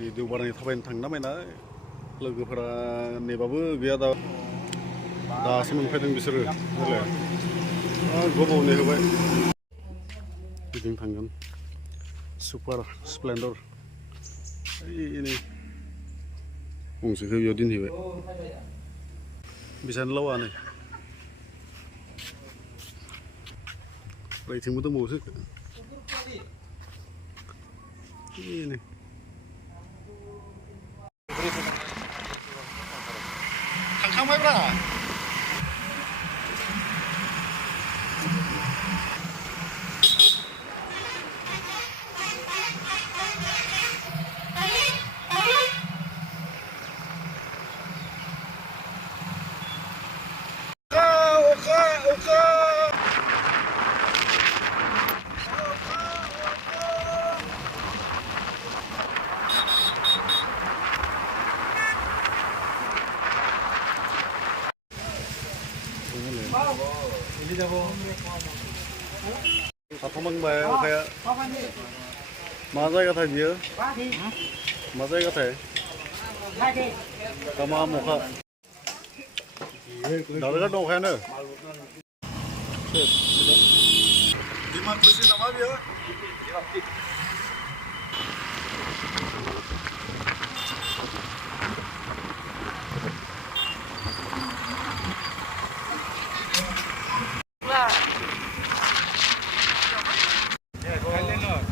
देवबारनि थाबायनो थांनो नामायनाय लोगोफोरा नेबाबो गैया दासो मोनफैदों बिसोरो गोबाव नेहोबाय बिदिनो थांगोन सुपार स्प्लेन्डर ओइ गंसेखौ बेयाव दोनहैबाय बिसानो लावानो ओरैथिंबो दंबावोसो थांखांबायब्रा थाथ'नांबाय अखाया मा जायगाथाय बियो मा जायगाथाय दा मा अखा दाबो दं अखायानो डिमाकुसि नामा बियो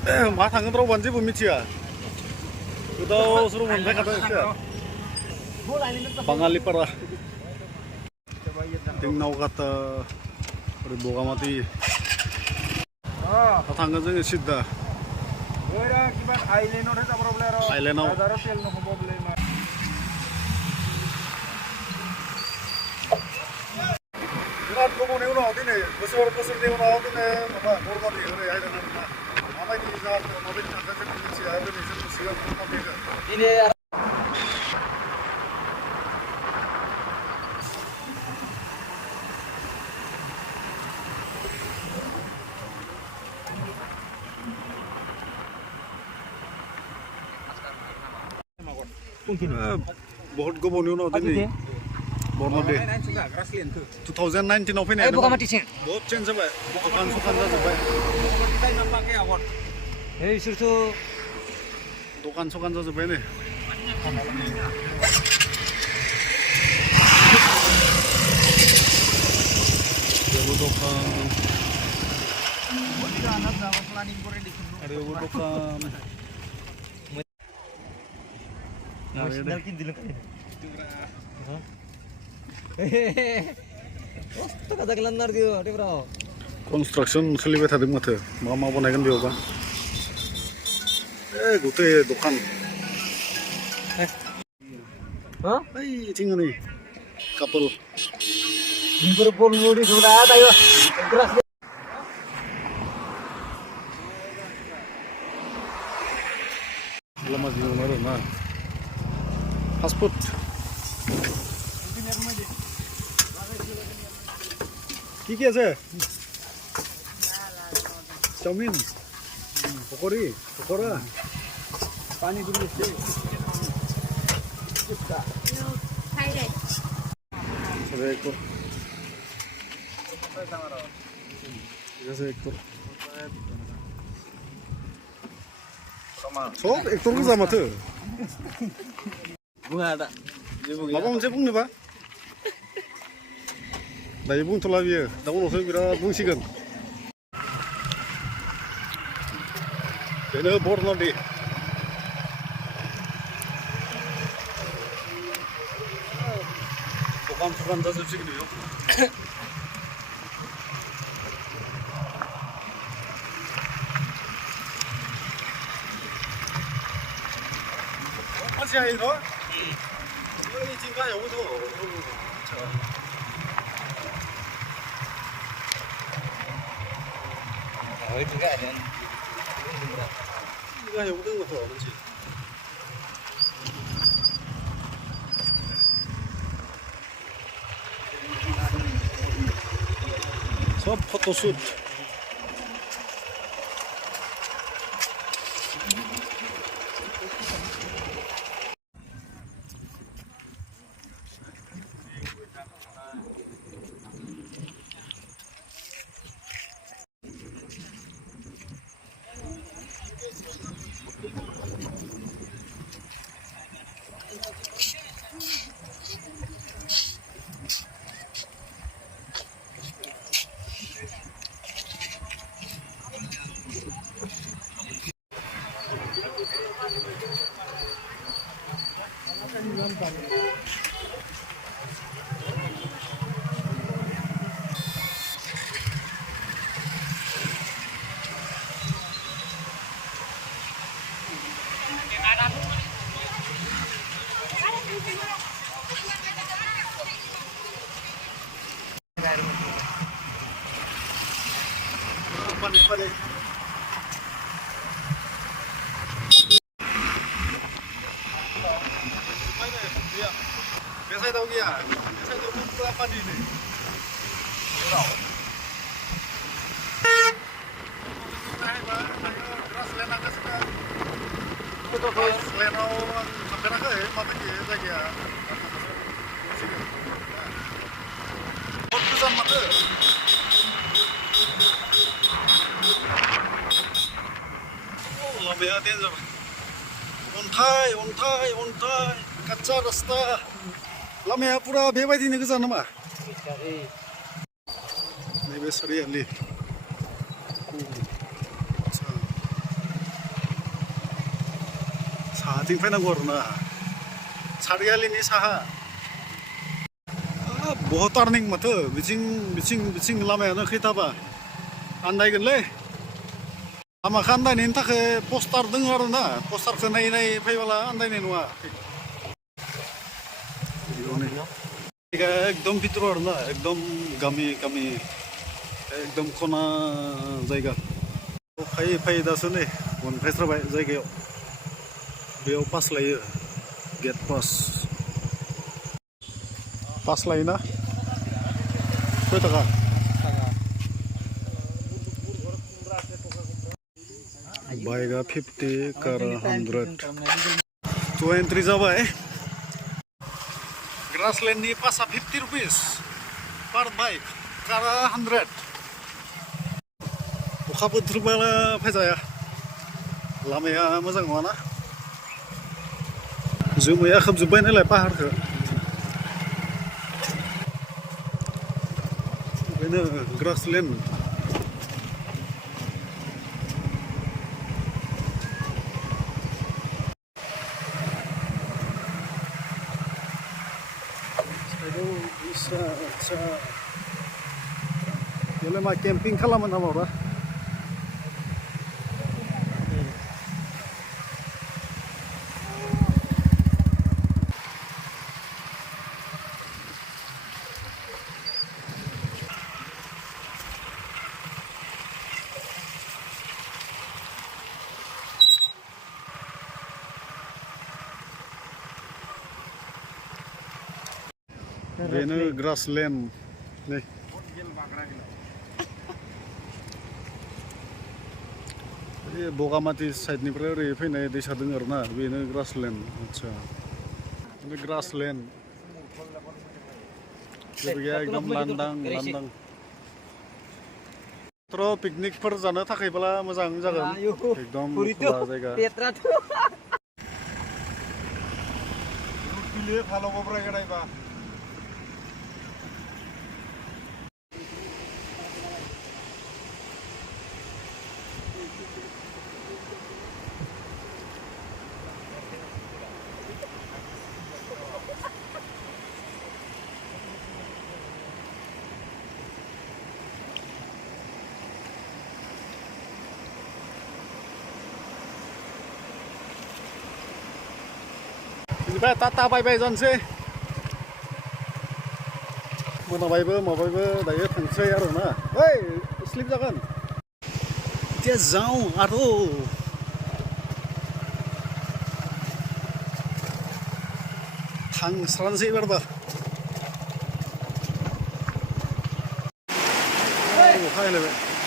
मा थांगोन रावबानो जेबो मिथिया गोदाव सोराव मोनफैखादों एसे बाङालिपारा नावकाता ओरै बगामाथि दा थांगोन जोङो सिद्दा आइलेण्डआव बिराद गोबावनि उनाव दिनै बोसोरनि उनाव दिनै माबा बरमाति ओरै आइलेण्डआव माबायदि जाखो माबायदि थांखो जों मिथिया दिनै जों सिगां बरमातिखौ बहुत गोबावनि उनाव दिनै बरमाति 2019 आव फैनाय बहुत चेन्ज जाबाय दखान सखान जाजोब्बाय दखान सखान जाजोब्बाय नै बेबो दखान आरो दखान कन्सट्राक्सन सोलिबाय थादों माथो मा बानायगोन बेयावबा गुते दखान ओइथिं नै कापोल लामा जिङावनो आरो ना फास्ट फुड কি আছে চাউমিন পকৰি পকৰা পানী পুৰি আছে ফ্রাইড রাইস सब एक्टर गोजा माथो माबा मोनसे बुंनोबा दायो बुंथ'ला बियो दा उनावसो बिराद बुंसिगोन बेनो बरमाति दखान सखान जाजोबसिगोन बेयाव मानसि हायो न' ओइथिं गाहायावबो दङ गाहायावबो दङथ' मोनसे सब photoshoot Balik. Biasa tahu dia. Biasa tahu berapa di ini. Tahu. Keras lena ke sana. Betul keras lena sampai nak ke mana ke lagi ya. Keputusan mana? Oh, lebih hati-hati. अन्थाइ कच्चा रास्ता लामाया पुरा बेबायदिनो गोजान नामा नैबे सारियालि साहाथिं फैनांगौ आरोना सारियालिनि साहा बहुत टार्निं माथो बिथिं लामायानो खैथाबा आन्दायगोनलै लामाखौ आन्दायनायनि थाखाय पस्टार दङ आरोना पस्टारखौ नायै फैबोला आन्दायनाय नङा एकदम भितर आरोना एकदम गामि एकदम खना जायगा फैयै दासो नै मोनफैथ्राबाय जायगायाव बेयाव पास लायो गेट पास लायोना खय थाखा बाइकआ 50 कार 100 तो एंट्री जाबाय ग्रासलेन्डनि पासआ 50 रुपिस पर बाइक कारआ 100 अखा बोथोरबा फैजाया लामाया मोजां नङाना जोमैया खोबजोब्बाय नालाय पाहारखौ बेनो ग्रासलेन्ड आच्छा बेलाय मा केम्पिं खालामो नामाब्रा बेनो ग्रासलेन्ड नै बे बगामाथि साइडनिफ्राय ओरै फैनाय दैसा दङ आरोना बेनो ग्रासलेन्ड आच्छा बे ग्रासलेन्ड जायगाया एकदम लांदां पिकनिकफोर जानो थाखायब्ला मोजां जागोन एकदम खुला जायगा ভালো গোবরা গড়াইবা Ba tata bay जानोसै मोनाबायबो माबायबो दायो थांसै आरोना ओइ स्लिप जागोन এতিয়া যাওঁ আৰু थांस्रानोसै एबारबा अखा हालायबाय